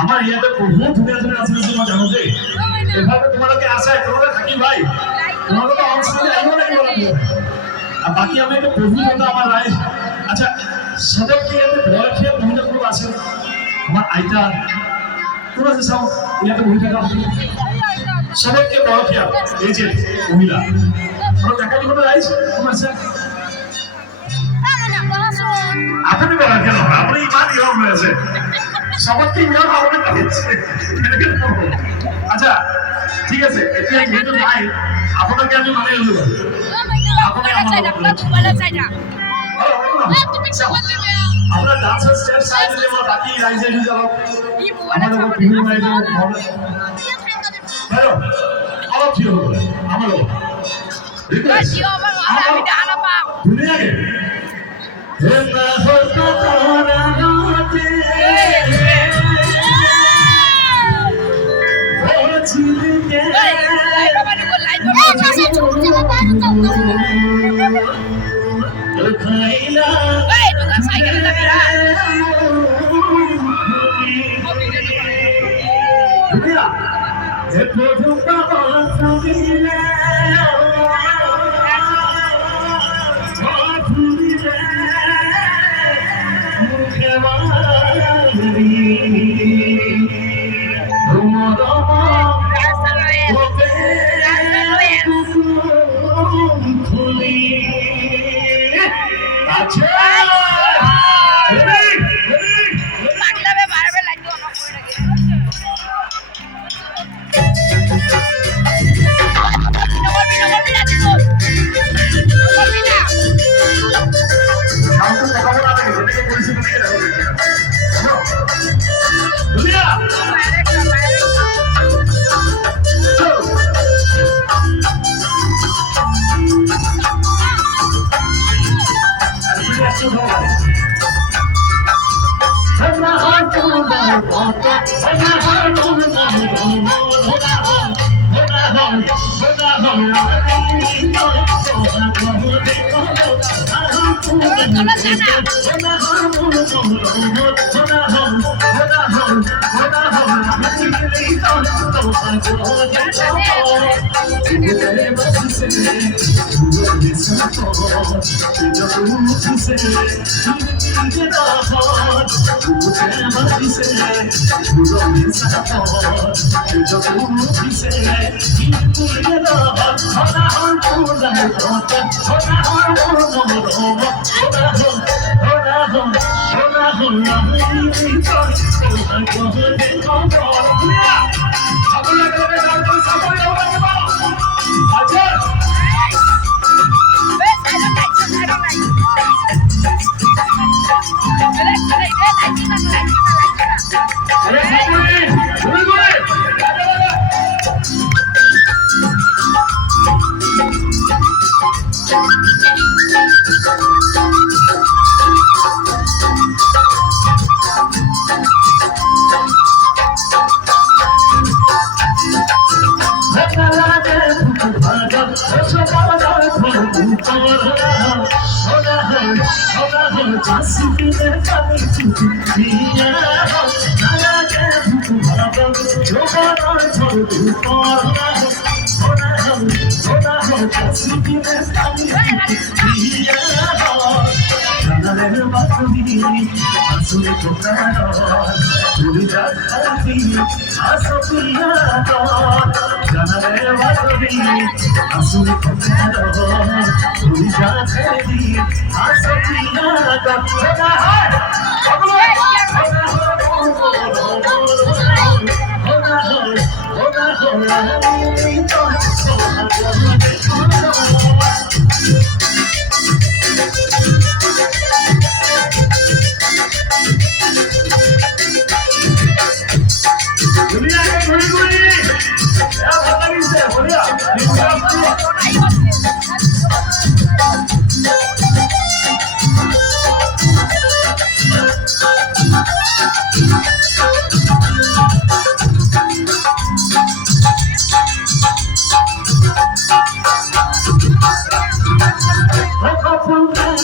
আমার ইয়াতে বহুত ধুনীয়া ধুনীয়া আছে মই জানো দেই এভাবে তোমালোকে আছে তোমালোকে থাকি ভাই তোমালোকে অংশগ্রহণ আহিব লাগিব আর বাকি আমি একটা প্রভু কথা আমার রাইজ আচ্ছা সদস্য ইয়াতে বয়সীয়া মহিলা কোনো আছে আমার আইতা কোন আছে চাও ইয়াতে বহি থাকা সদস্য বয়সীয়া এই যে মহিলা আর দেখা দিব রাইজ কোন আছে আপনি বলা কেন আপনি ইমান ইয়ং হয়েছে সবাইকে ইয়ং আমাদের কাছে আচ্ছা ঠিক আছে এটা যেহেতু নাই আপনাকে আমি মানে এলো আপনি আমার চাই না আমরা ডান্সার স্টেপ সাইড দিয়ে বাকি রাইজে দিয়ে যাব আমাদের বিভিন্ন রাইজে হ্যালো আলো কি হবে আমারও রিকোয়েস্ট আমি ডানা পাও দুনিয়া কে হে না হতো তোরা নাতে ও চিলকে লাইভ বাবা বল লাইভ বাবা কাছে চুপ যাবে বাইরে তো খাইলা এই তো সাইকেলে যাবে দুনিয়া হে প্রভু বাবা সামিলে Hola,